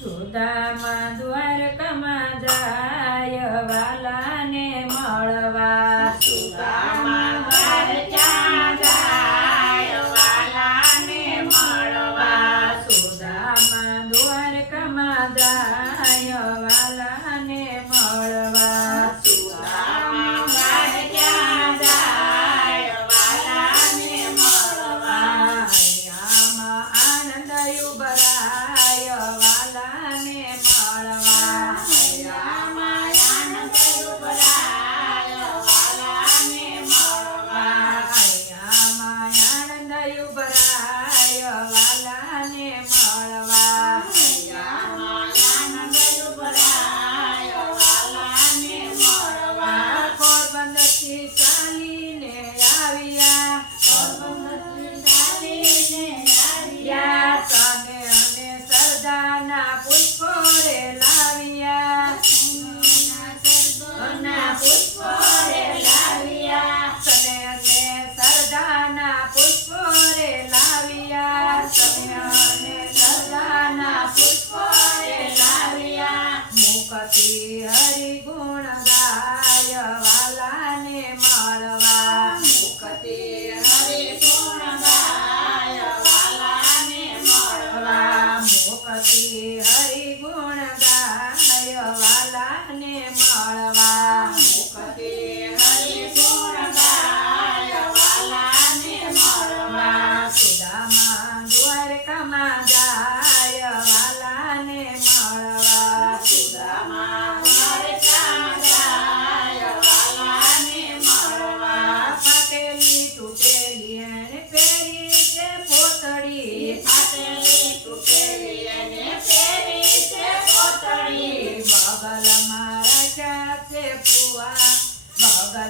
સુદામા દ્વારકમાં દાય વાલા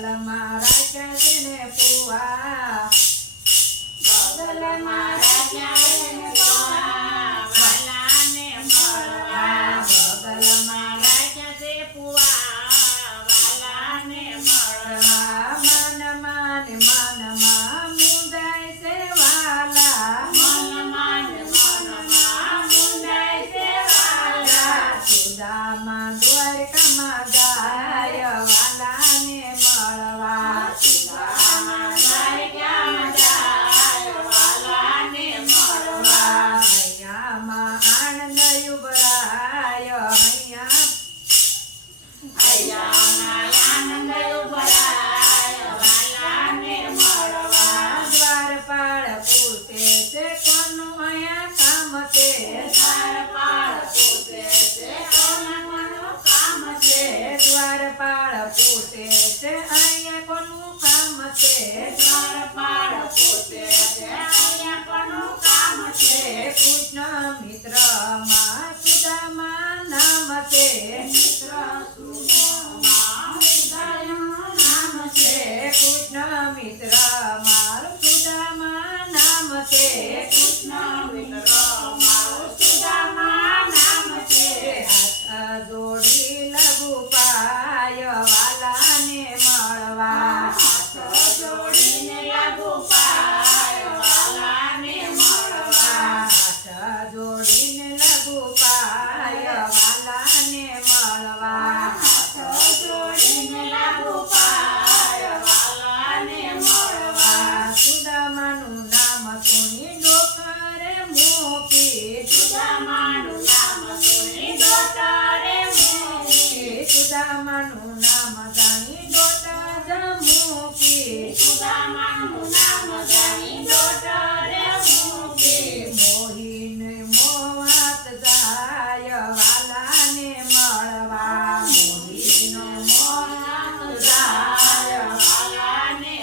ગોગલમાં રાખ્યા છે ને પુવા. ગોગલમાં રાખ્યા છે માનું જાણી ડોટા જ મૂકી મોહીને મોવાત જાય મળવા. મોહીનો મોવાત જાય વાલાને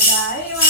જાય